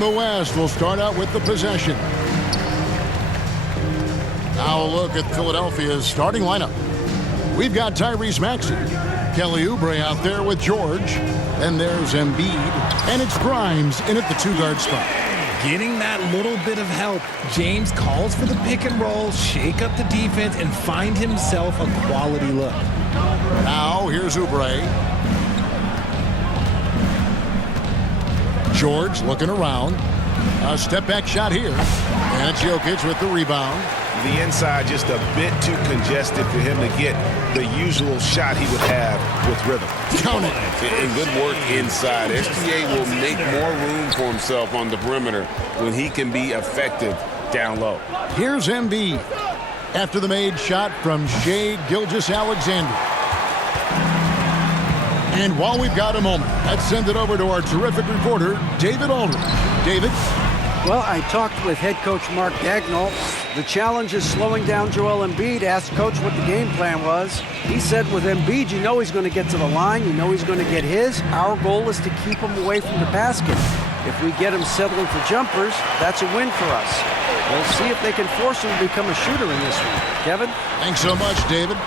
And the West will start out with the possession. Now a look at Philadelphia's starting lineup. We've got Tyrese Maxey, Kelly Oubre out there with George. Then there's Embiid, and it's Grimes in at the two-guard spot. Getting that little bit of help. James calls for the pick and roll, shake up the defense, and find himself a quality look. Now here's Oubre. George looking around. A step-back shot here. And it's Jokic with the rebound. The inside just a bit too congested for him to get the usual shot he would have with rhythm. Count it. And good work inside. SGA will make more room for himself on the perimeter when he can be effective down low. Here's Embiid after the made shot from Shai Gilgeous-Alexander. And while we've got a moment, let's send it over to our terrific reporter, David Aldridge. David? Well, I talked with head coach Mark Dagnall. The challenge is slowing down Joel Embiid. Asked coach what the game plan was. He said with Embiid, you know he's going to get to the line. You know he's going to get his. Our goal is to keep him away from the basket. If we get him settling for jumpers, that's a win for us. We'll see if they can force him to become a shooter in this one. Kevin? Thanks so much, David.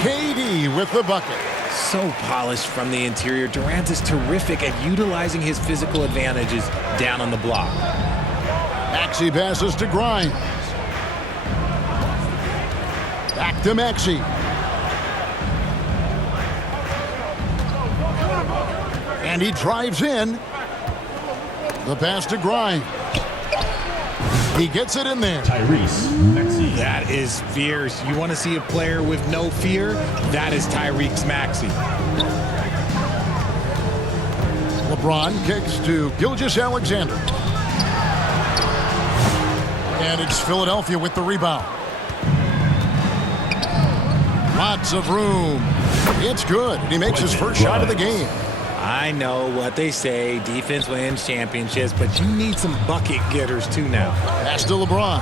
KD with the bucket. So polished from the interior. Durant is terrific at utilizing his physical advantages down on the block. Maxey passes to Grimes. Back to Maxey. And he drives in. The pass to Grimes. He gets it in there. Tyrese Maxey. That is fierce. You want to see a player with no fear? That is Tyrese Maxey. LeBron kicks to Gilgeous-Alexander. And it's Philadelphia with the rebound. Lots of room. It's good. He makes his first shot of the game. I know what they say, defense wins championships, but you need some bucket getters too now. Pass to LeBron.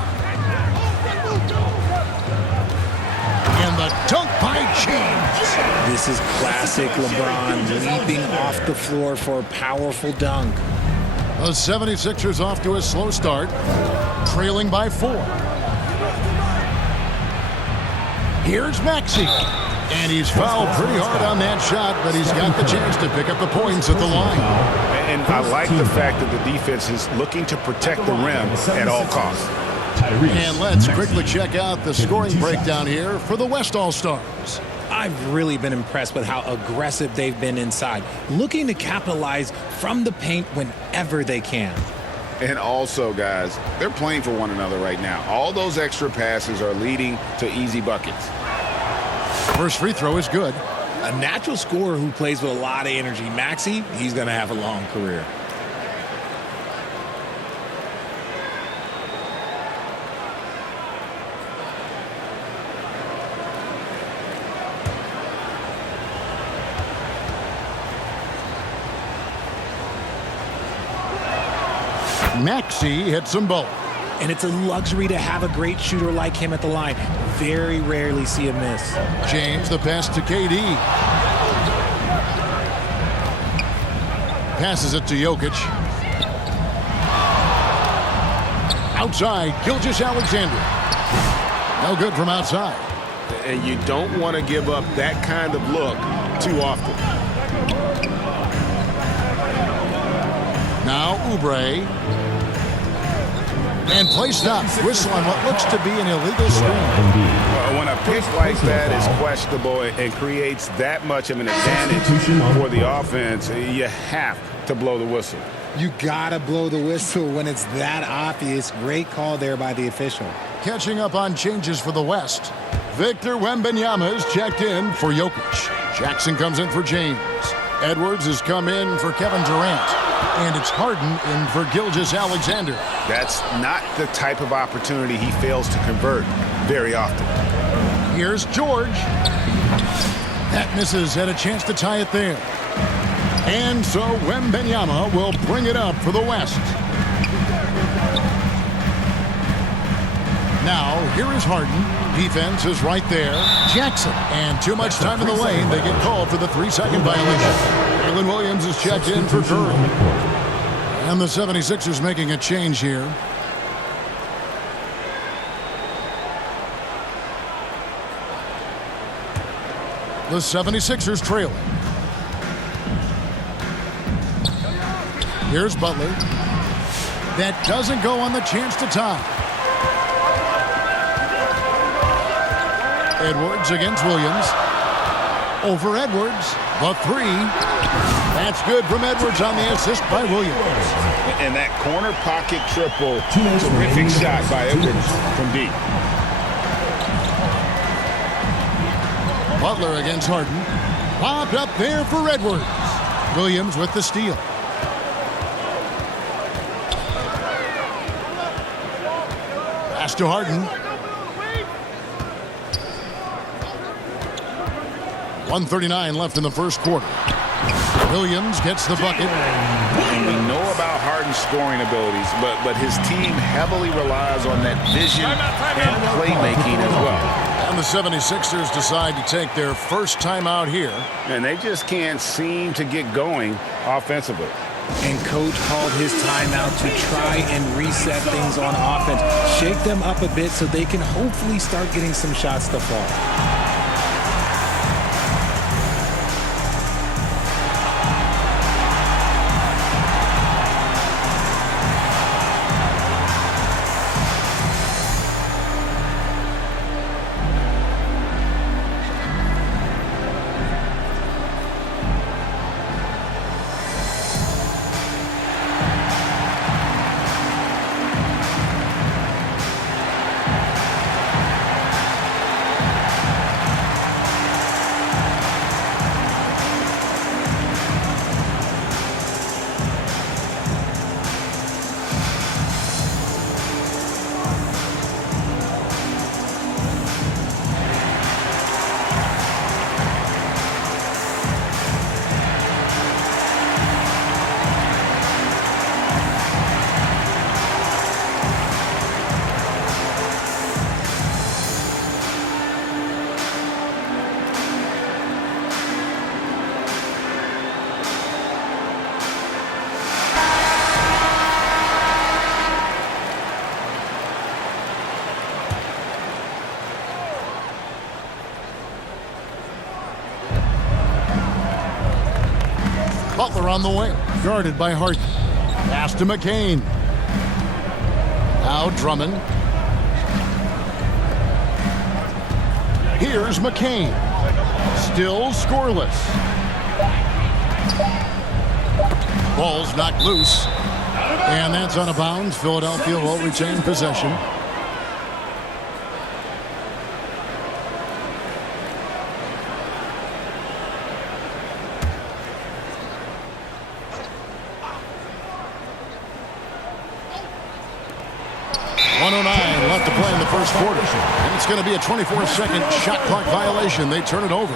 And the dunk by James. This is classic LeBron, leaping off the floor for a powerful dunk. The 76ers off to a slow start, trailing by 4. Here's Maxey. And he's fouled pretty hard on that shot, but he's got the chance to pick up the points at the line. And I like the fact that the defense is looking to protect the rim at all costs. And let's quickly check out the scoring breakdown here for the West All-Stars. I've really been impressed with how aggressive they've been inside, looking to capitalize from the paint whenever they can. And also, guys, they're playing for one another right now. All those extra passes are leading to easy buckets. First free throw is good. A natural scorer who plays with a lot of energy. Maxey, he's going to have a long career. Maxey hits them both. And it's a luxury to have a great shooter like him at the line. Very rarely see a miss. James, the pass to KD. Passes it to Jokic. Outside, Gilgeous-Alexander. No good from outside. And you don't want to give up that kind of look too often. Now Oubre. And play stops. Whistle on what looks to be an illegal screen. When a pick like that is questionable and creates that much of an advantage for the offense, you have to blow the whistle. You gotta blow the whistle when it's that obvious. Great call there by the official. Catching up on changes for the West. Victor Wembanyama is checked in for Jokic. Jackson comes in for James. Edwards has come in for Kevin Durant. And it's Harden in for Gilgeous-Alexander. That's not the type of opportunity he fails to convert very often. Here's George. That misses, had a chance to tie it there. And so Wembanyama will bring it up for the West. Now, here is Harden. Defense is right there. Jackson. And too much time in the lane. They get called for the 3-second violation. Jalen Williams is checked in for Curry. And the 76ers making a change here. The 76ers trailing. Here's Butler. That doesn't go on the chance to tie. Edwards against Williams. Over Edwards. The three. That's good from Edwards on the assist by Williams. And that corner pocket triple. Terrific shot by Edwards from deep. Butler against Harden. Popped up there for Edwards. Williams with the steal. Pass to Harden. 1:39 left in the first quarter. Williams gets the bucket. And we know about Harden's scoring abilities, but his team heavily relies on that vision and playmaking as well. And the 76ers decide to take their first timeout here. And they just can't seem to get going offensively. And coach called his timeout to try and reset things on offense. Shake them up a bit so they can hopefully start getting some shots to fall. Butler on the wing, guarded by Harden. Pass to McCain. Now Drummond. Here's McCain. Still scoreless. Ball's knocked loose. And that's out of bounds. Philadelphia will retain possession. Left to play in the first quarter. And it's going to be a 24-second shot clock violation. They turn it over.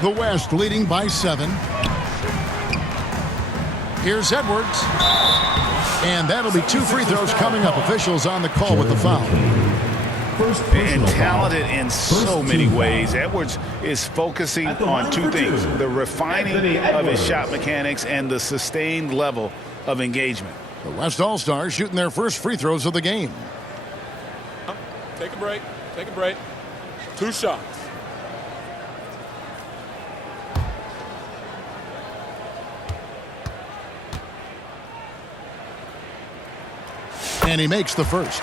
The West leading by 7. Here's Edwards. And that'll be 2 free throws coming up. Officials on the call with the foul. And talented in so many ways. Edwards is focusing on 2 things: the refining of his shot mechanics and the sustained level of engagement. The West All-Stars shooting their first free throws of the game. Take a break. Take a break. 2 shots. And he makes the first.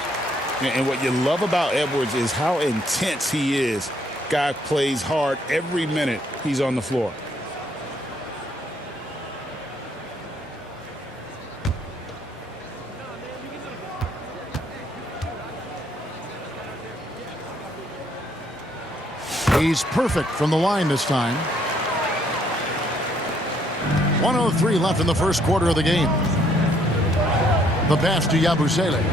And what you love about Edwards is how intense he is. Guy plays hard every minute he's on the floor. He's perfect from the line this time. 1:03 left in the first quarter of the game. The pass to Yabusele.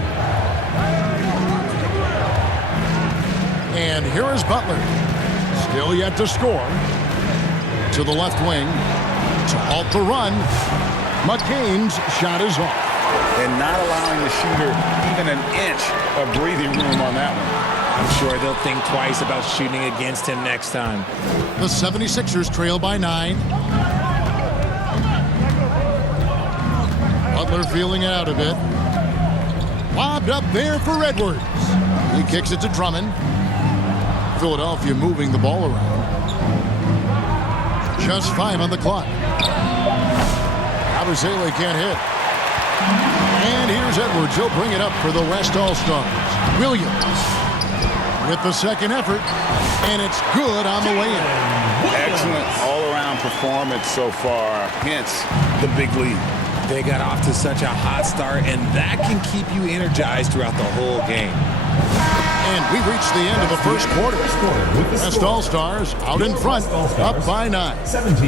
And here is Butler. Still yet to score. To the left wing. To halt the run. McCain's shot is off. And not allowing the shooter even an inch of breathing room on that one. I'm sure they'll think twice about shooting against him next time. The 76ers trail by 9. Butler feeling it out a bit. Lobbed up there for Edwards. He kicks it to Drummond. Philadelphia moving the ball around. Just 5 on the clock. Abusele can't hit. And here's Edwards. He'll bring it up for the West All-Stars. Williams with the second effort. And it's good on the way in. Excellent all-around performance so far, hence the big lead. They got off to such a hot start, and that can keep you energized throughout the whole game. And we reached the end of the first quarter. West All-Stars out in front, up by 9.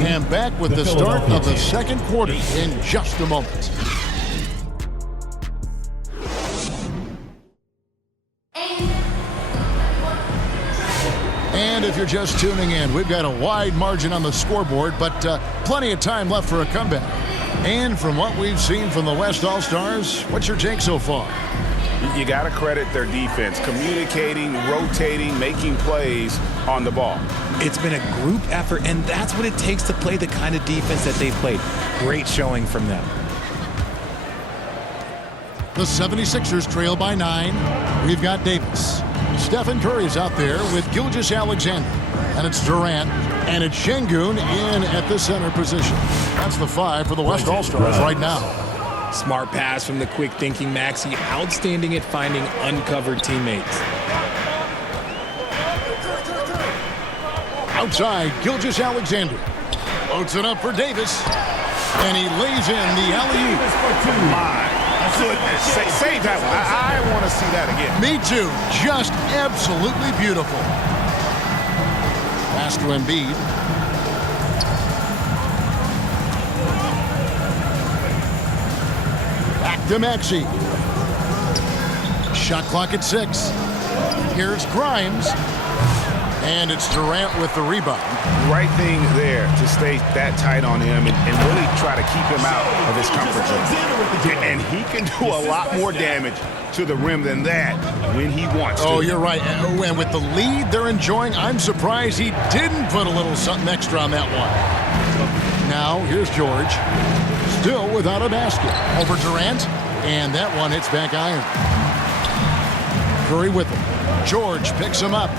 And back with the start of the second quarter in just a moment. And if you're just tuning in, we've got a wide margin on the scoreboard, but plenty of time left for a comeback. And from what we've seen from the West All-Stars, what's your take so far? You got to credit their defense, communicating, rotating, making plays on the ball. It's been a group effort, and that's what it takes to play the kind of defense that they've played. Great showing from them. The 76ers trail by 9. We've got Davis. Stephen Curry's out there with Gilgeous-Alexander. And it's Durant. And it's Şengün in at the center position. That's the 5 for the West All-Stars right now. Smart pass from the quick-thinking Maxey. Outstanding at finding uncovered teammates. Outside, Gilgeous-Alexander. Loads it up for Davis. And he lays in the alley-oop. My goodness. Save that one. I want to see that again. Me too. Just absolutely beautiful. Pass to Embiid. Back to Maxey. Shot clock at 6. Here's Grimes. And it's Durant with the rebound. Right thing there to stay that tight on him and really try to keep him out of his comfort zone. And he can do a lot more damage to the rim than that when he wants to. Oh, you're right. And with the lead they're enjoying, I'm surprised he didn't put a little something extra on that one. Now, here's George. Still without a basket. Over Durant. And that one hits back iron. Curry with him. George picks him up.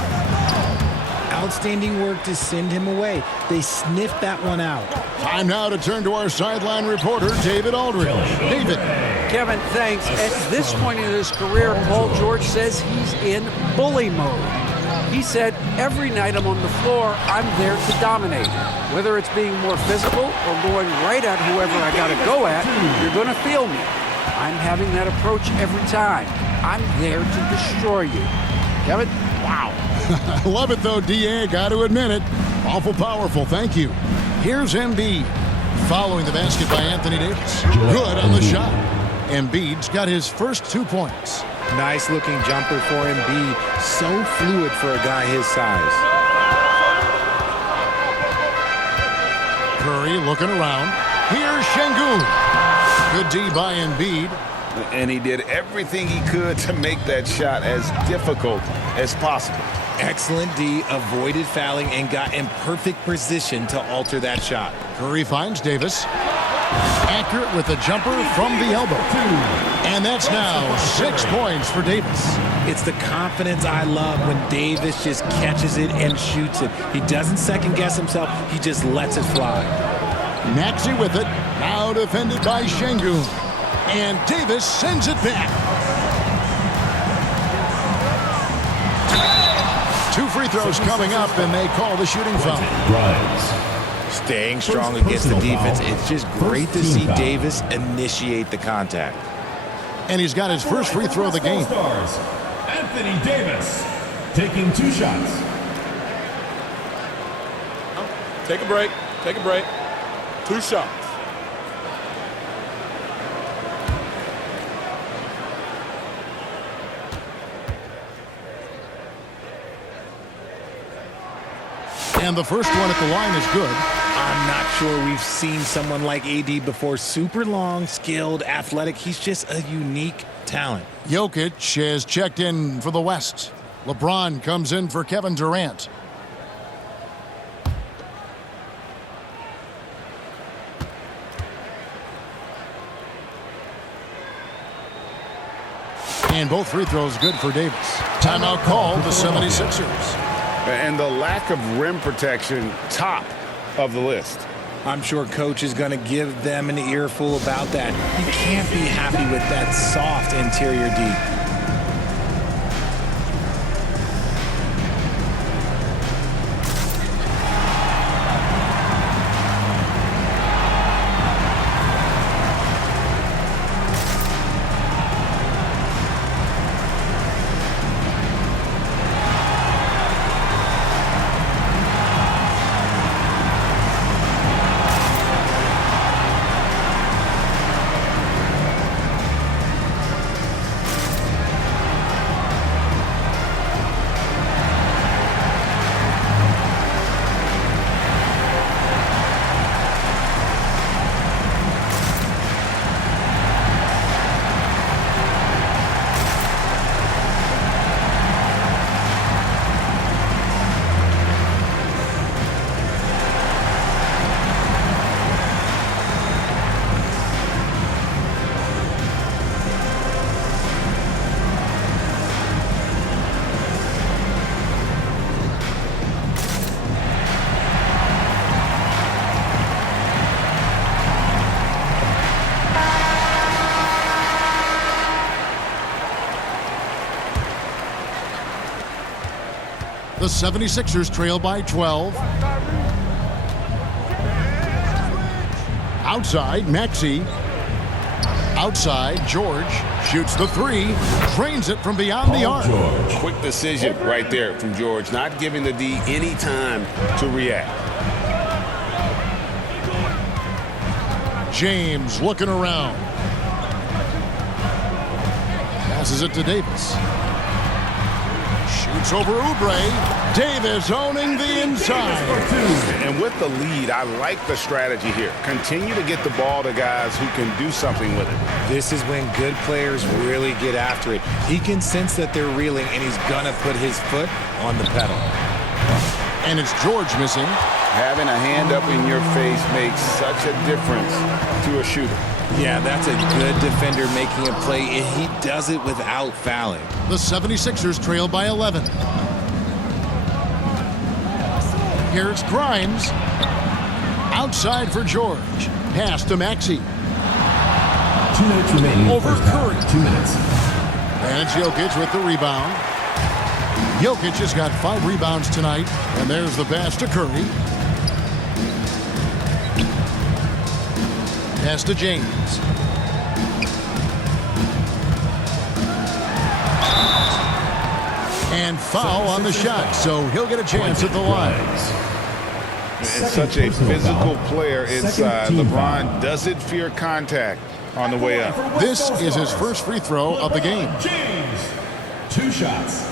Outstanding work to send him away. They sniffed that one out. Time now to turn to our sideline reporter, David Aldridge. David. Kevin, thanks. At this point in his career, Paul George says he's in bully mode. He said, every night I'm on the floor, I'm there to dominate. Whether it's being more physical or going right at whoever I got to go at, you're going to feel me. I'm having that approach every time. I'm there to destroy you. Kevin? Wow. I love it, though, D.A. Got to admit it. Awful powerful. Thank you. Here's Embiid. Following the basket by Anthony Davis. Good on the shot. Embiid's got his first 2 points. Nice looking jumper for Embiid. So fluid for a guy his size. Curry looking around. Here's Şengün. Good D by Embiid. And he did everything he could to make that shot as difficult as possible. Excellent D, avoided fouling, and got in perfect position to alter that shot. Curry finds Davis. Accurate with a jumper from the elbow. And that's now 6 points for Davis. It's the confidence I love when Davis just catches it and shoots it. He doesn't second-guess himself. He just lets it fly. Maxey with it. Now defended by Şengün. And Davis sends it back. 2 free throws coming up, and they call the shooting foul. Staying strong against the defense. It's just great to see Davis initiate the contact. And he's got his first free throw of the game. Anthony Davis taking 2 shots. Take a break. Take a break. 2 shots. And the first one at the line is good. I'm not sure we've seen someone like AD before. Super long, skilled, athletic. He's just a unique talent. Jokic has checked in for the West. LeBron comes in for Kevin Durant. And both free throws good for Davis. Timeout called the 76ers. And the lack of rim protection, top of the list. I'm sure coach is going to give them an earful about that. You can't be happy with that soft interior D. The 76ers trail by 12. Outside, Maxey. Outside, George shoots the three, drains it from beyond the arc. Quick decision right there from George, not giving the D any time to react. James looking around. Passes it to Davis. Shoots over Oubre. Davis owning the inside. And with the lead, I like the strategy here. Continue to get the ball to guys who can do something with it. This is when good players really get after it. He can sense that they're reeling, and he's going to put his foot on the pedal. And it's George missing. Having a hand up in your face makes such a difference to a shooter. Yeah, that's a good defender making a play, and he does it without fouling. The 76ers trail by 11. Here's Grimes. Outside for George. Pass to Maxey. 2 minutes remaining. Over Curry. 2 minutes. And it's Jokic with the rebound. Jokic has got 5 rebounds tonight. And there's the pass to Curry. Pass to James. And foul on the shot, so he'll get a chance at the line. And such a physical player inside. LeBron doesn't fear contact on the way up. This is his first free throw of the game. James, 2 shots.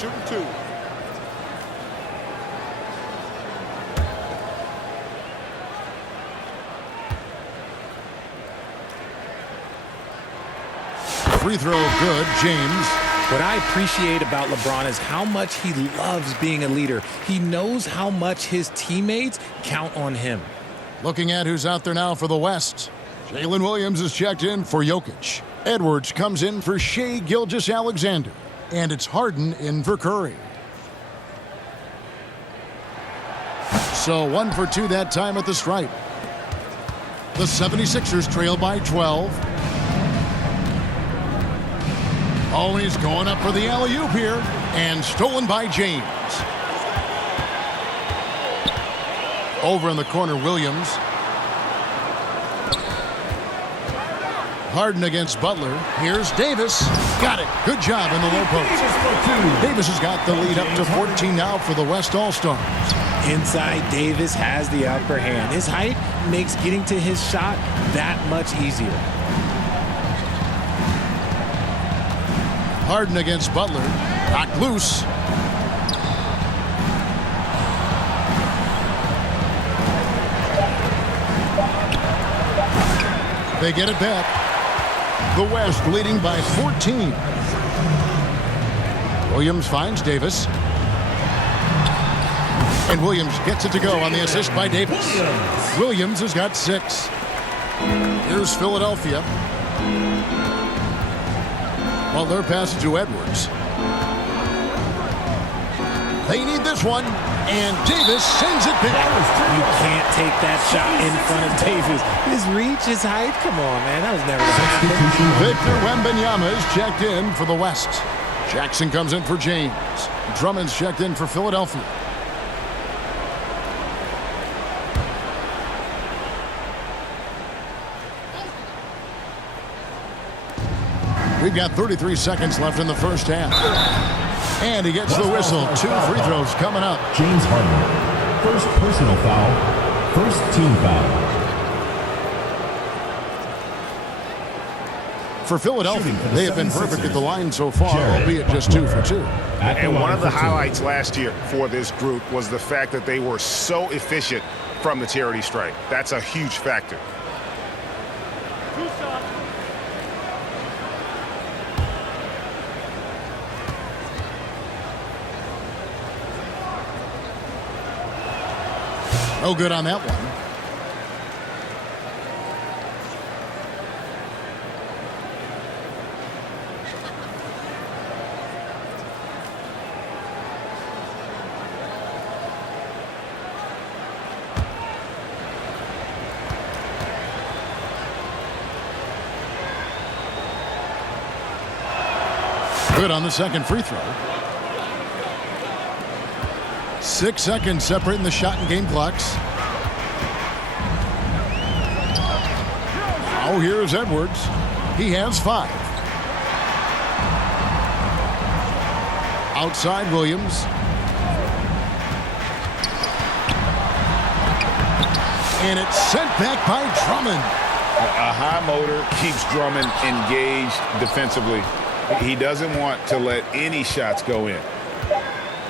Shooting 2. Free throw good, James. What I appreciate about LeBron is how much he loves being a leader. He knows how much his teammates count on him. Looking at who's out there now for the West. Jalen Williams is checked in for Jokic. Edwards comes in for Shai Gilgeous-Alexander. And it's Harden in for Curry. So 1 for 2 that time at the stripe. The 76ers trail by 12. Oh, he's going up for the alley-oop here. And stolen by James. Over in the corner, Williams. Harden against Butler. Here's Davis. Got it. Good job in the low post. Davis has got the lead up to 14 now for the West All-Stars. Inside, Davis has the upper hand. His height makes getting to his shot that much easier. Harden against Butler. Knocked loose. They get it back. The West leading by 14. Williams finds Davis. And Williams gets it to go on the assist by Davis. Williams has got 6. Here's Philadelphia. Well, they're passing to Edwards. They need this one, and Davis sends it back. You can't take that shot in front of Davis. His reach, his height, come on, man. That was never going to happen. Victor Wembanyama is checked in for the West. Jackson comes in for James. Drummond's checked in for Philadelphia. We've got 33 seconds left in the first half. And he gets the whistle. 2 free throws coming up. James Harden. First personal foul. First team foul. For Philadelphia, they have been perfect at the line so far, albeit just 2 for 2. And one of the highlights last year for this group was the fact that they were so efficient from the charity stripe. That's a huge factor. No good on that one. Good on the second free throw. 6 seconds separating the shot and game clocks. Now here's Edwards. He has 5. Outside Williams. And it's sent back by Drummond. A high motor keeps Drummond engaged defensively. He doesn't want to let any shots go in.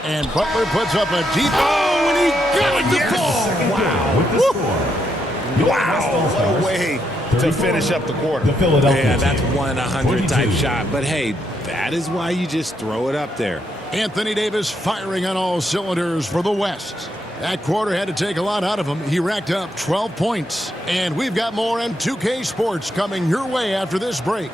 And Butler puts up a deep. Oh, and he got it to fall. Wow. With the score. Wow, what a way to finish up the quarter. The Philadelphia Yeah, that's team. 1 in 100 type shot. But hey, that is why you just throw it up there. Anthony Davis firing on all cylinders for the West. That quarter had to take a lot out of him. He racked up 12 points. And we've got more in 2K Sports coming your way after this break.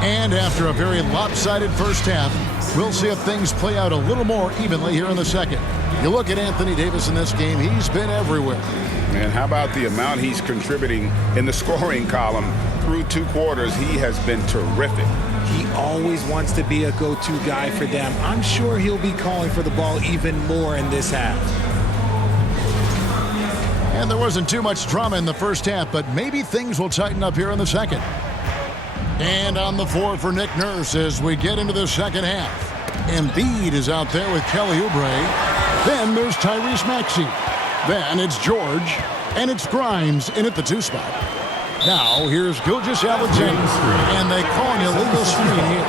And after a very lopsided first half, we'll see if things play out a little more evenly here in the second. You look at Anthony Davis in this game, he's been everywhere. And how about the amount he's contributing in the scoring column through 2 quarters? He has been terrific. He always wants to be a go-to guy for them. I'm sure he'll be calling for the ball even more in this half. And there wasn't too much drama in the first half, but maybe things will tighten up here in the second. And on the floor for Nick Nurse as we get into the second half. Embiid is out there with Kelly Oubre. Then there's Tyrese Maxey. Then it's George. And it's Grimes in at the 2 spot. Now here's Gilgeous-Alexander. And they call an illegal screen here.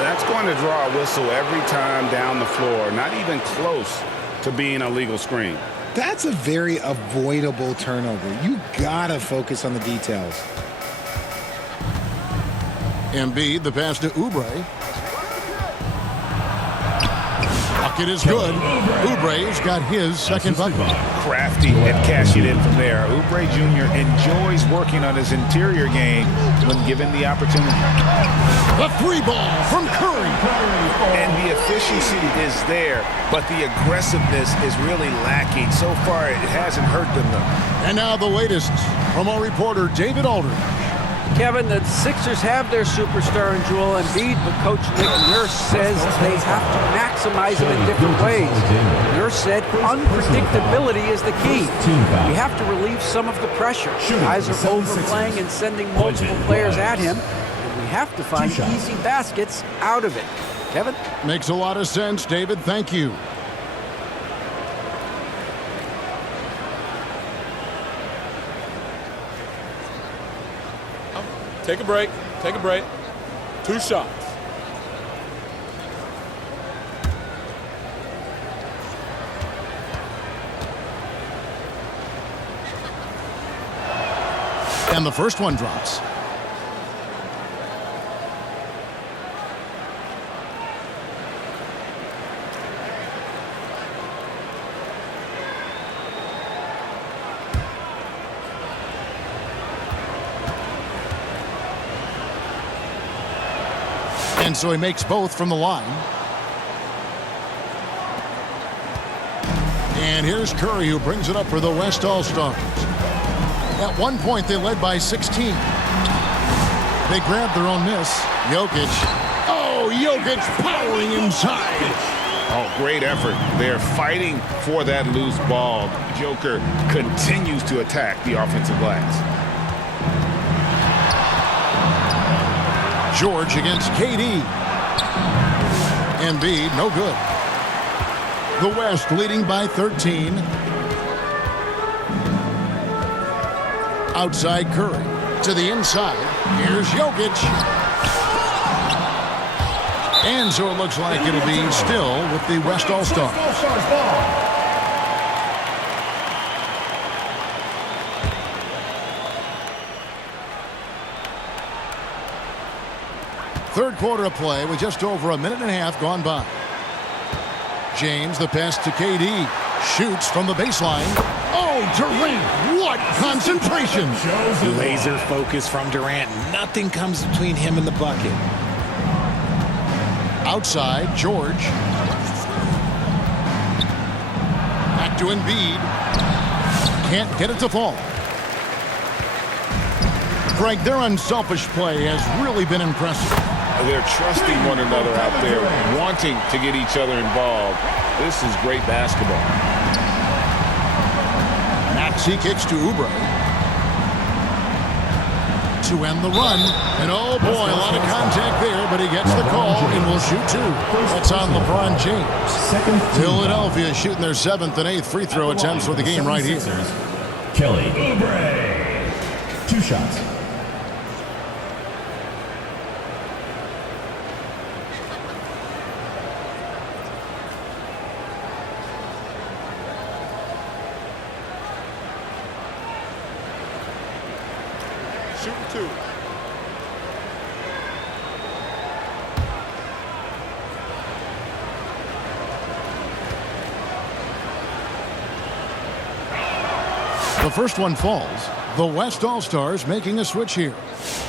That's going to draw a whistle every time down the floor. Not even close to being a legal screen. That's a very avoidable turnover. You gotta focus on the details. Embiid, the pass to Oubre. Bucket is good. Oubre's got his second bucket. Crafty and cash it in from there. Oubre Jr. enjoys working on his interior game when given the opportunity. A 3 ball from Curry. And the efficiency is there, but the aggressiveness is really lacking. So far, it hasn't hurt them, though. And now the latest from our reporter, David Aldridge. Kevin, the Sixers have their superstar in Joel Embiid, but Coach Nick Nurse says they have to maximize him in different ways. Nurse said unpredictability is the key. We have to relieve some of the pressure. Guys are overplaying and sending multiple players at him, and we have to find easy baskets out of it. Kevin? Makes a lot of sense, David. Thank you. Take a break. Take a break. 2 shots. And the first one drops. And so he makes both from the line. And here's Curry, who brings it up for the West All-Stars. At one point, they led by 16. They grabbed their own miss. Jokic. Oh, Jokic powering inside. Oh, great effort. They're fighting for that loose ball. Joker continues to attack the offensive glass. George against KD. Embiid, no good. The West leading by 13. Outside Curry. To the inside. Here's Jokic. And so it looks like it'll be still with the West All-Stars. Third quarter of play with just over a minute and a half gone by. James, the pass to KD. Shoots from the baseline. Oh, Durant, what concentration. Laser focus from Durant. Nothing comes between him and the bucket. Outside, George. Back to Embiid. Can't get it to fall. Frank, their unselfish play has really been impressive. They're trusting one another out there, wanting to get each other involved. This is great basketball. Maxey kicks to Oubre. To end the run. And oh boy, a lot of contact there, but he gets the call and will shoot 2. That's on LeBron James. Philadelphia shooting their 7th and 8th free throw attempts for the game right here. Kelly Oubre. 2 shots. Shooting 2. The first one falls. The West All-Stars making a switch here.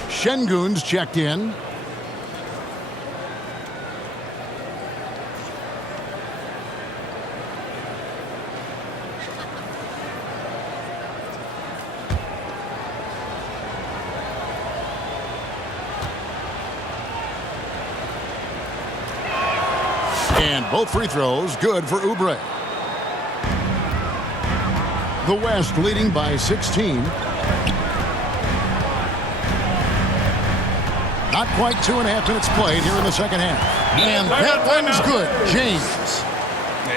Şengün's checked in. And both free throws good for Oubre. The West leading by 16. Not quite 2.5 minutes played here in the second half. And that one's good. James.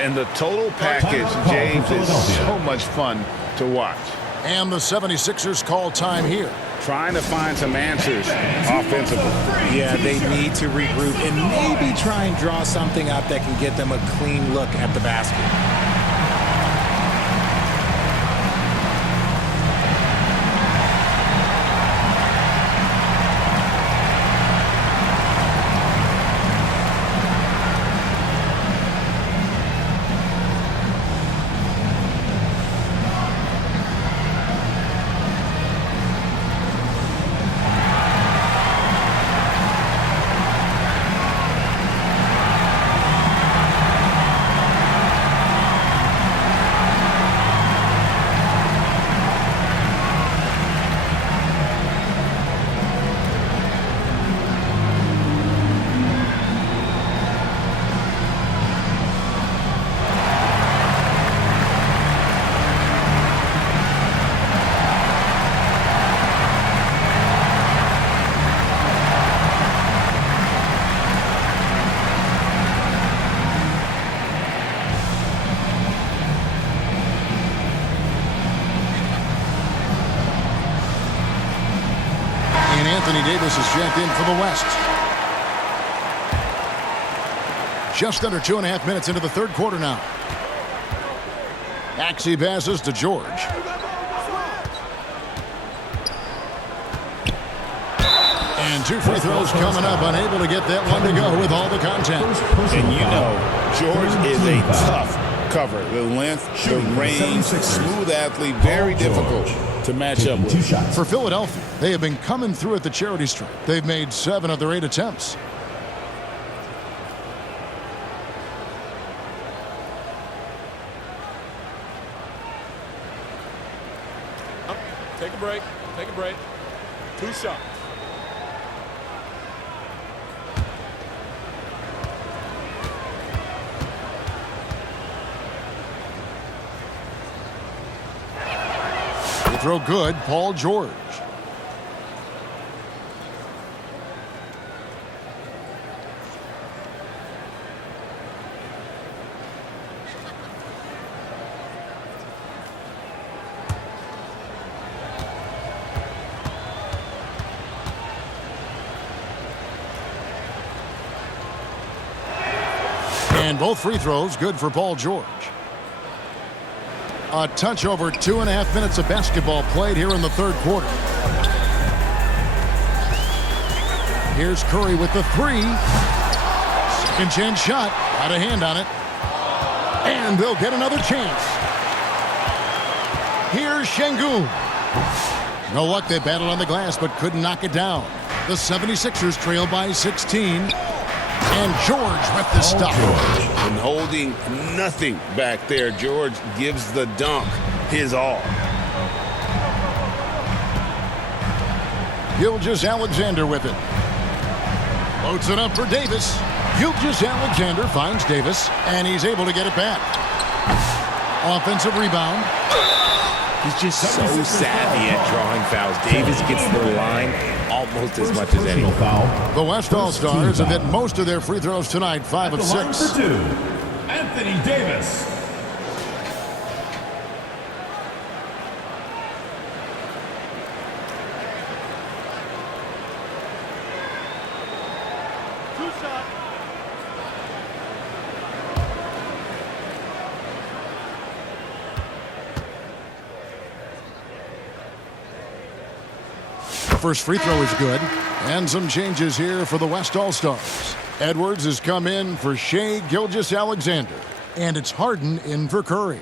And the total package, James, is so much fun to watch. And the 76ers call time here. Trying to find some answers offensively. Yeah, they need to regroup and maybe try and draw something up that can get them a clean look at the basket. Anthony Davis is checked in for the West. Just under 2.5 minutes into the third quarter now. Maxey passes to George. And 2 free throws coming up, unable to get that one to go with all the contact. And you know, George is a tough cover. The length, the range, smooth athlete, very difficult to match up with. For Philadelphia, they have been coming through at the charity stripe. They've made 7 of their 8 attempts. Take a break. Take a break. 2 shots. They throw good, Paul George. And both free throws good for Paul George. A touch over 2.5 minutes of basketball played here in the third quarter. Here's Curry with the 3. Second chance shot. Got a hand on it. And they'll get another chance. Here's Şengün. No luck, they battled on the glass but couldn't knock it down. The 76ers trail by 16. And George with the stop. And holding nothing back there, George gives the dunk his all. Gilgeous-Alexander with it. Loads it up for Davis. Gilgeous-Alexander finds Davis, and he's able to get it back. Offensive rebound. He's just so savvy at drawing fouls. Davis gets to the line almost as much as anyone. The West All-Stars have hit most of their free throws tonight, 5 of 6. 2, Anthony Davis. First free throw is good. And some changes here for the West All-Stars. Edwards has come in for Shai Gilgeous-Alexander. And it's Harden in for Curry.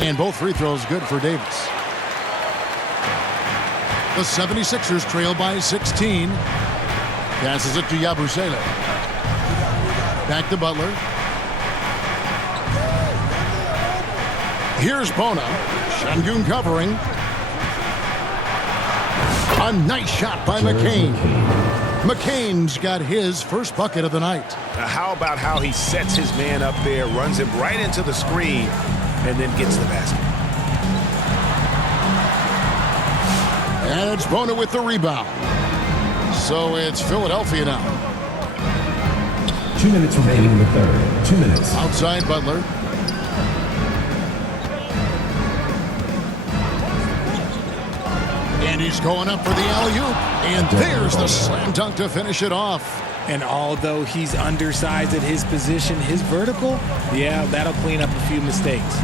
And both free throws good for Davis. The 76ers trail by 16. Passes it to Yabusele. Back to Butler. Here's Bona. Şengün covering. A nice shot by McCain. McCain's got his first bucket of the night. Now how about how he sets his man up there, runs him right into the screen, and then gets the basket. And it's Bona with the rebound. So it's Philadelphia now. 2 minutes remaining in the third. 2 minutes. Outside Butler. And he's going up for the alley-oop. And there's the slam dunk to finish it off. And although he's undersized at his position, his vertical, yeah, that'll clean up a few mistakes.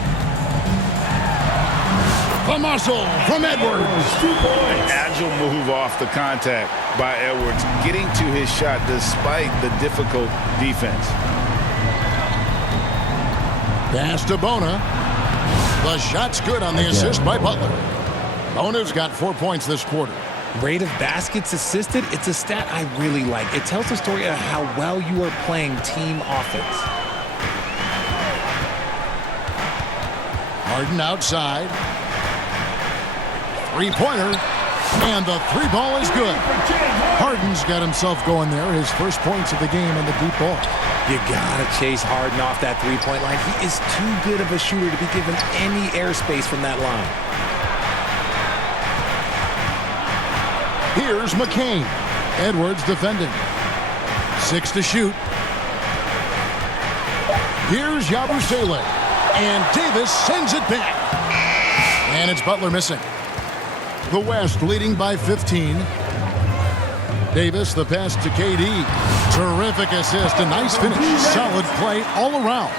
The muscle from Edwards. An agile move off the contact by Edwards, getting to his shot despite the difficult defense. Pass to Bona. The shot's good on the assist by Butler. Bona's got 4 points this quarter. Rate of baskets assisted, it's a stat I really like. It tells the story of how well you are playing team offense. Harden outside. Three-pointer. And the 3-ball is good. Harden's got himself going there. His first points of the game on the deep ball. You gotta chase Harden off that three-point line. He is too good of a shooter to be given any airspace from that line. Here's McCain. Edwards defending. 6 to shoot. Here's Yabusele. And Davis sends it back. And it's Butler missing. The West leading by 15. Davis, the pass to KD. Terrific assist, a nice finish. Solid play all around.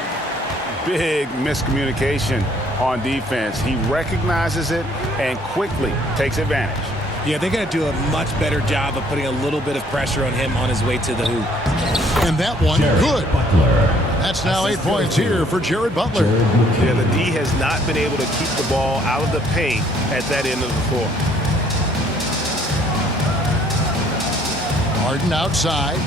Big miscommunication on defense. He recognizes it and quickly takes advantage. Yeah, they got to do a much better job of putting a little bit of pressure on him on his way to the hoop. And that one, good. That's now 8 points here for Jared Butler. Yeah, the D has not been able to keep the ball out of the paint at that end of the floor. Harden outside.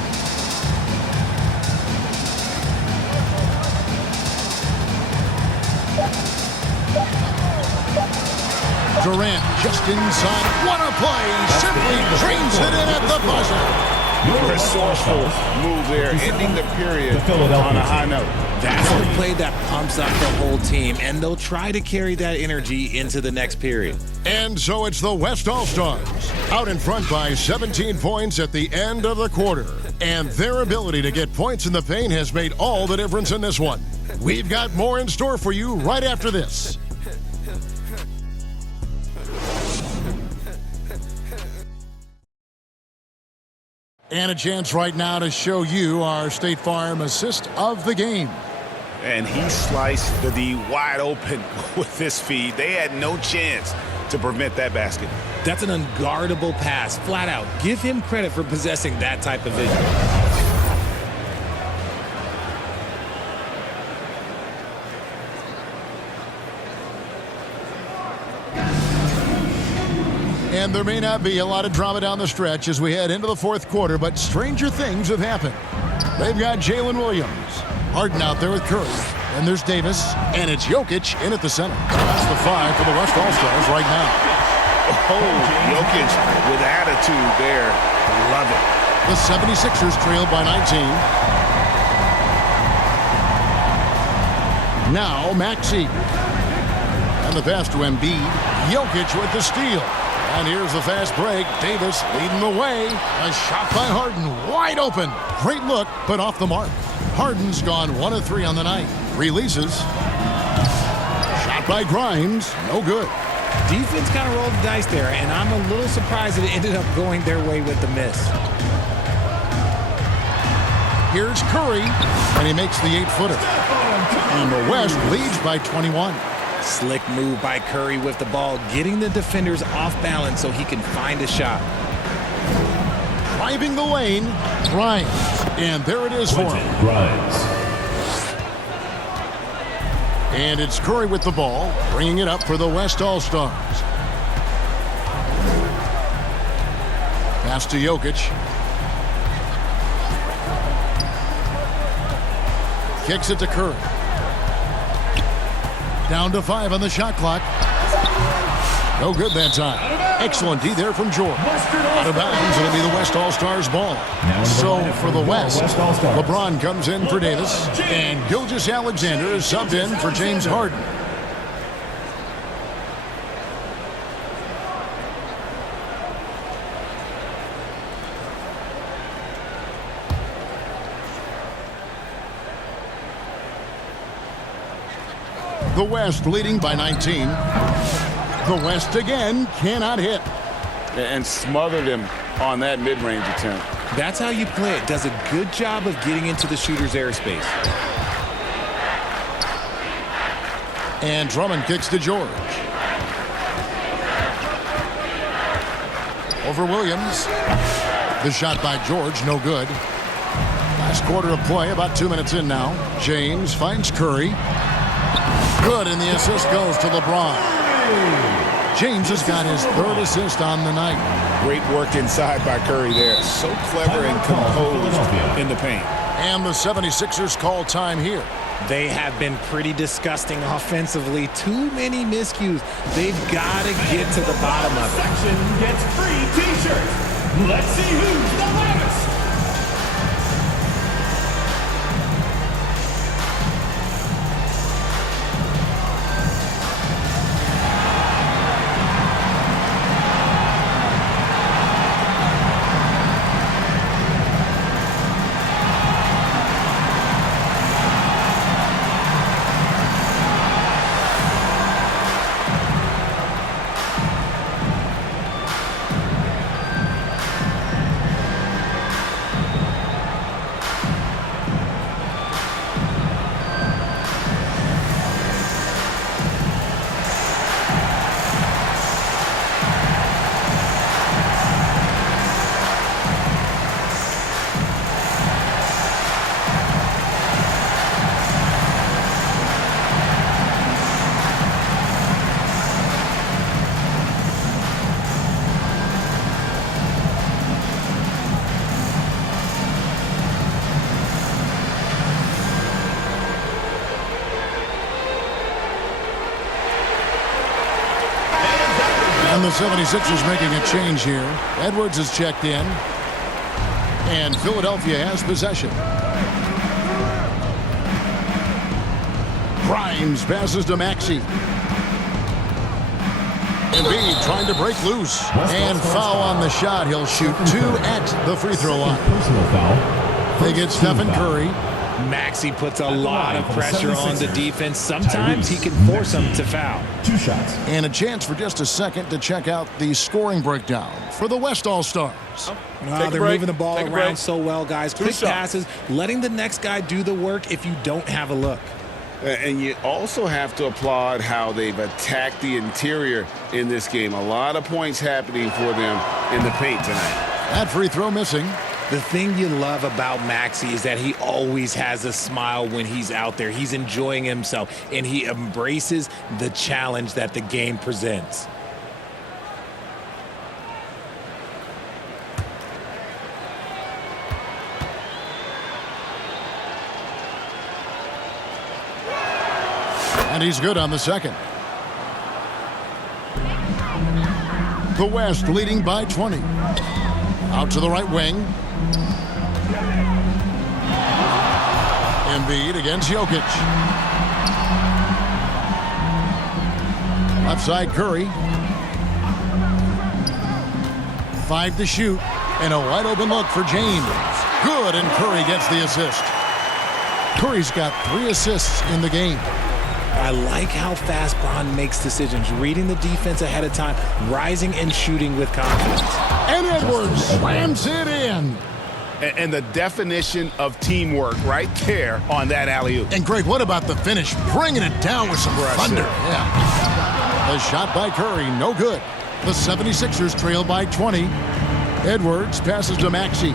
Durant just inside. What a play! Simply drains it in at the buzzer. Resourceful move there, ending the period on a high note. That's the play that pumps up the whole team, and they'll try to carry that energy into the next period. And so it's the West All-Stars, out in front by 17 points at the end of the quarter. And their ability to get points in the paint has made all the difference in this one. We've got more in store for you right after this. And a chance right now to show you our State Farm assist of the game. And he sliced the D wide open with this feed. They had no chance to prevent that basket. That's an unguardable pass, flat out. Give him credit for possessing that type of vision. And there may not be a lot of drama down the stretch as we head into the fourth quarter, but stranger things have happened. They've got Jalen Williams. Harden out there with Curry. And there's Davis. And it's Jokic in at the center. That's the 5 for the West All-Stars right now. Oh, Jokic with attitude there. Love it. The 76ers trail by 19. Now Maxey. And the pass to Embiid. Jokic with the steal. And here's the fast break. Davis leading the way. A shot by Harden. Wide open. Great look, but off the mark. Harden's gone 1 of 3 on the night. Releases. Shot by Grimes. No good. Defense kind of rolled the dice there, and I'm a little surprised that it ended up going their way with the miss. Here's Curry, and he makes the 8-footer. And the West leads by 21. Slick move by Curry with the ball, getting the defenders off balance so he can find a shot. Driving the lane, Grimes. And there it is for him. Grimes. And it's Curry with the ball, bringing it up for the West All-Stars. Pass to Jokic. Kicks it to Curry. Down to 5 on the shot clock. No good that time. Excellent D there from George. Out of bounds, it'll be the West All-Stars ball. So for the West, LeBron comes in for Davis, and Gilgeous-Alexander is subbed in for James Harden. The West leading by 19. The West again cannot hit. And smothered him on that mid-range attempt. That's how you play it. Does a good job of getting into the shooter's airspace. And Drummond kicks to George. Over Williams. The shot by George, no good. Last quarter of play, about 2 minutes in now. James finds Curry. Good, and the assist goes to LeBron. James has got his 3rd assist on the night. Great work inside by Curry there. So clever and composed in the paint. And the 76ers call time here. They have been pretty disgusting offensively. Too many miscues. They've got to get to the bottom of it. Section gets free T-shirts. Let's see who's the loudest. And the 76ers making a change here. Edwards is checked in. And Philadelphia has possession. Grimes passes to Maxey. Embiid trying to break loose. And foul on the shot. He'll shoot 2 at the free throw line. Personal foul. They get Stephen Curry. Maxey puts a lot of pressure on the defense. Sometimes he can force them to foul. 2 shots. And a chance for just a second to check out the scoring breakdown for the West All-Stars. They're moving the ball Take a around break. so well, guys. Quick shots. passes, letting the next guy do the work if you don't have a look. And you also have to applaud how they've attacked the interior in this game. A lot of points happening for them in the paint tonight. That free throw missing. The thing you love about Maxey is that he always has a smile when he's out there. He's enjoying himself, and he embraces the challenge that the game presents. And he's good on the second. The West leading by 20. Out to the right wing. Embiid against Jokic. Left side Curry. 5 to shoot. And a wide open look for James. Good, and Curry gets the assist. Curry's got 3 assists in the game. I like how fast Bron makes decisions, reading the defense ahead of time, rising and shooting with confidence. And Edwards slams it in. And the definition of teamwork right there on that alley-oop. And Greg, what about the finish? Bringing it down with some thunder. Yeah. The shot by Curry, no good. The 76ers trail by 20. Edwards passes to Maxey.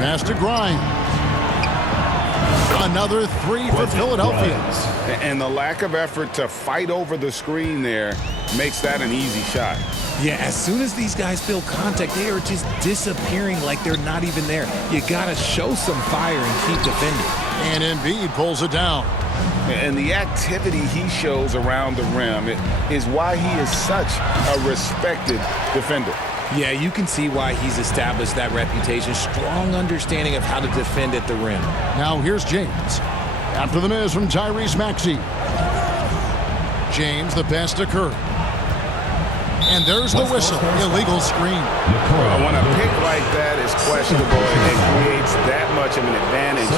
Pass to Grimes. Another 3 for Philadelphia. And the lack of effort to fight over the screen there makes that an easy shot. Yeah, as soon as these guys feel contact, they are just disappearing like they're not even there. You got to show some fire and keep defending. And Embiid pulls it down. And the activity he shows around the rim is why he is such a respected defender. Yeah, you can see why he's established that reputation. Strong understanding of how to defend at the rim. Now here's James. After the miss from Tyrese Maxey. James, the pass to Curry. And there's the whistle. Illegal screen. When a pick like that is questionable and it creates that much of an advantage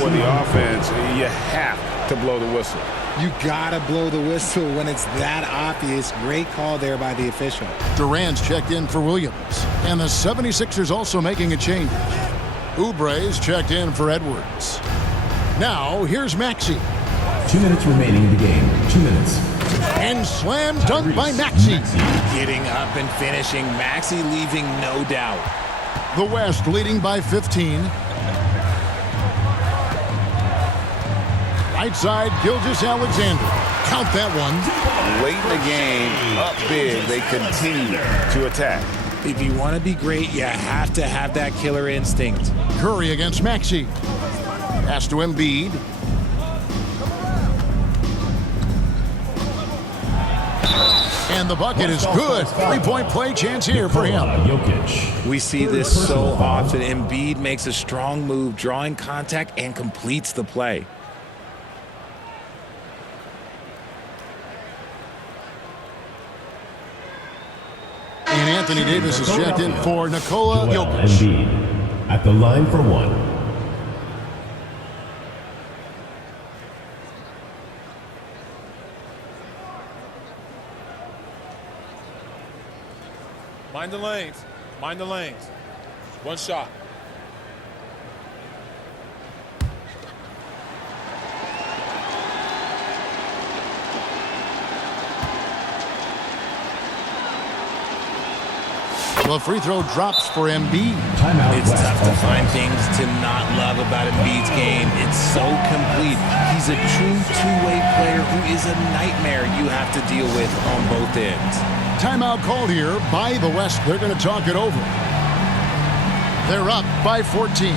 for the offense, you have to blow the whistle. You gotta blow the whistle when it's that obvious. Great call there by the official. Durant's checked in for Williams. And the 76ers also making a change. Oubre's checked in for Edwards. Now, here's Maxey. 2 minutes remaining in the game. 2 minutes. And slam dunk by Maxey. Getting up and finishing. Maxey leaving no doubt. The West leading by 15. Right side, Gilgeous-Alexander. Count that one. Late in the game, up big, they continue to attack. If you want to be great, you have to have that killer instinct. Curry against Maxey. Pass to Embiid. And the bucket is good. Three-point play chance here for him. Jokic. We see this so often. Embiid makes a strong move, drawing contact, and completes the play. And Anthony Davis is checked in for Nikola Jokic. Embiid at the line for 1. Mind the lanes. Mind the lanes. 1 shot. The free throw drops for Embiid. Timeout. It's West tough to All-Stars. find things to not love about Embiid's game. It's so complete. He's a true two-way player who is a nightmare you have to deal with on both ends. Timeout called here by the West. They're going to talk it over. They're up by 14.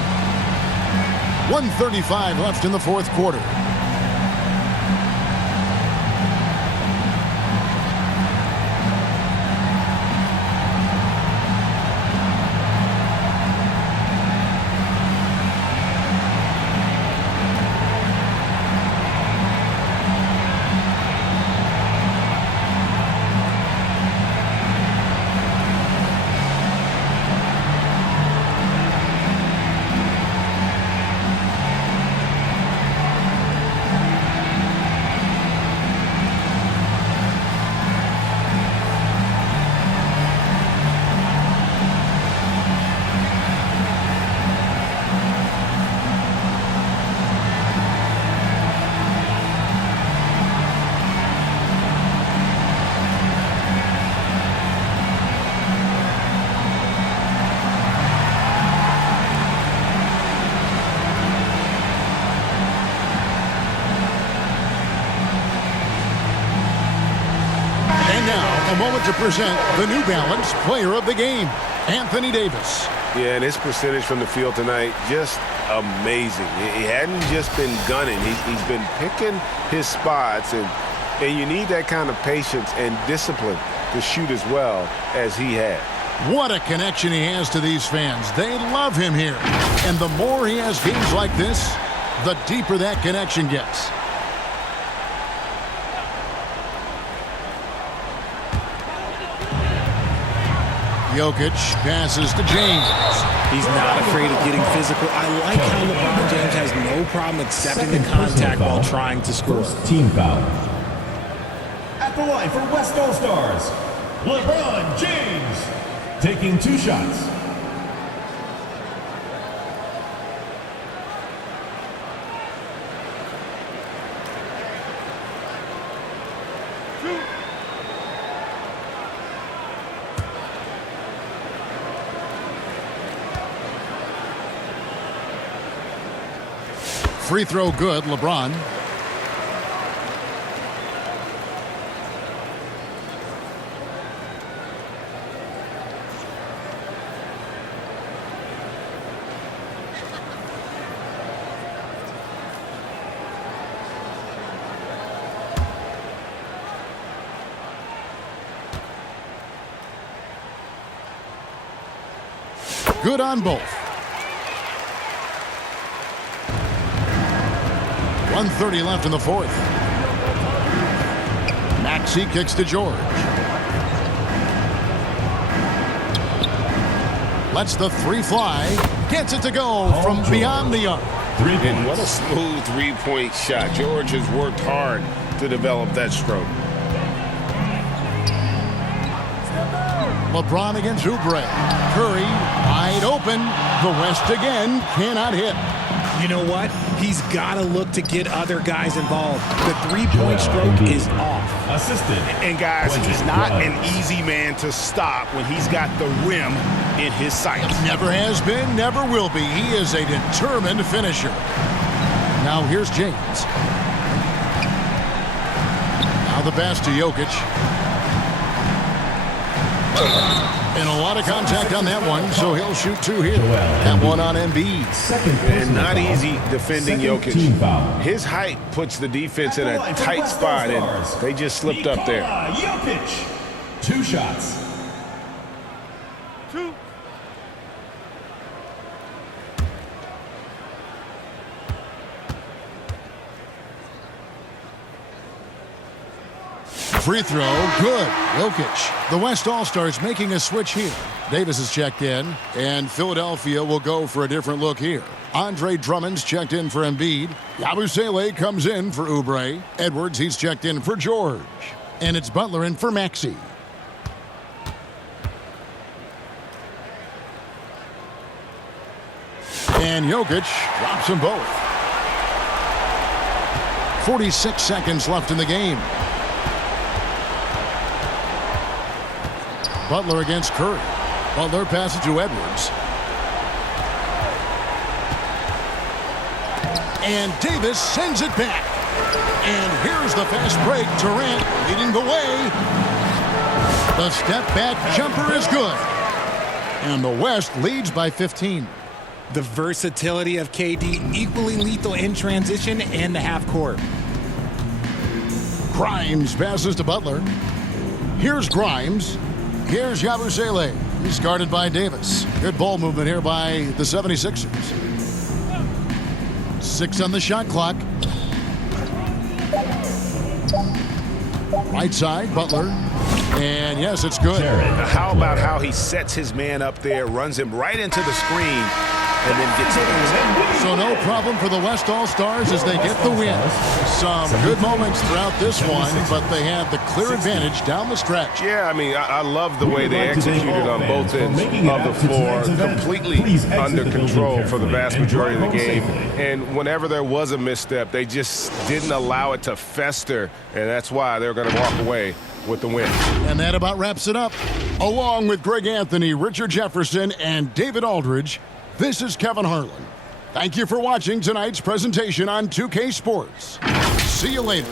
1:35 left in the fourth quarter. moment to present the New Balance Player of the Game, Anthony Davis. Yeah, and his percentage from the field tonight, just amazing. He hadn't just been gunning. He's been picking his spots, and you need that kind of patience and discipline to shoot as well as he had. What a connection he has to these fans. They love him here. And the more he has games like this, the deeper that connection gets. Jokic passes to James. He's not afraid of getting physical. I like how LeBron James has no problem accepting the contact while trying to score. First team foul. At the line for West All-Stars, LeBron James. Taking 2 shots. Free throw good, LeBron. Good on both. 1:30 left in the fourth. Maxey kicks to George. Lets the 3 fly. Gets it to go from beyond the arc. And what a smooth three-point shot. George has worked hard to develop that stroke. LeBron against Oubre. Curry wide open. The West again cannot hit. You know what? He's got to look to get other guys involved. The three-point stroke is off. Assisted. And guys, he's not an easy man to stop when he's got the rim in his sights. Never has been, never will be. He is a determined finisher. Now here's James. Now the pass to Jokic. And a lot of contact on that one, so he'll shoot 2 here. That one on Embiid. And not easy defending Jokic. His height puts the defense in a tight spot, and they just slipped up there. Jokic. 2 shots. Free throw, good. Jokic. The West All-Stars making a switch here. Davis is checked in, and Philadelphia will go for a different look here. Andre Drummond's checked in for Embiid. Yabusele comes in for Oubre. Edwards, he's checked in for George. And it's Butler in for Maxey. And Jokic drops them both. 46 seconds left in the game. Butler against Curry. Butler passes to Edwards. And Davis sends it back. And here's the fast break. Durant leading the way. The step back jumper is good. And the West leads by 15. The versatility of KD, equally lethal in transition and the half court. Grimes passes to Butler. Here's Grimes. Here's Yabusele. He's guarded by Davis. Good ball movement here by the 76ers. 6 on the shot clock. Right side, Butler. And yes, it's good. How about how he sets his man up there, runs him right into the screen, and then gets it. So no problem for the West All-Stars as they get the win. Some good moments throughout this one, but they had the clear advantage down the stretch. Yeah, I mean, I love the way they executed on both ends of the floor, completely under control for the vast majority of the game. And whenever there was a misstep, they just didn't allow it to fester, and that's why they're going to walk away with the win. And that about wraps it up. Along with Greg Anthony, Richard Jefferson, and David Aldridge, this is Kevin Harlan. Thank you for watching tonight's presentation on 2K Sports. See you later.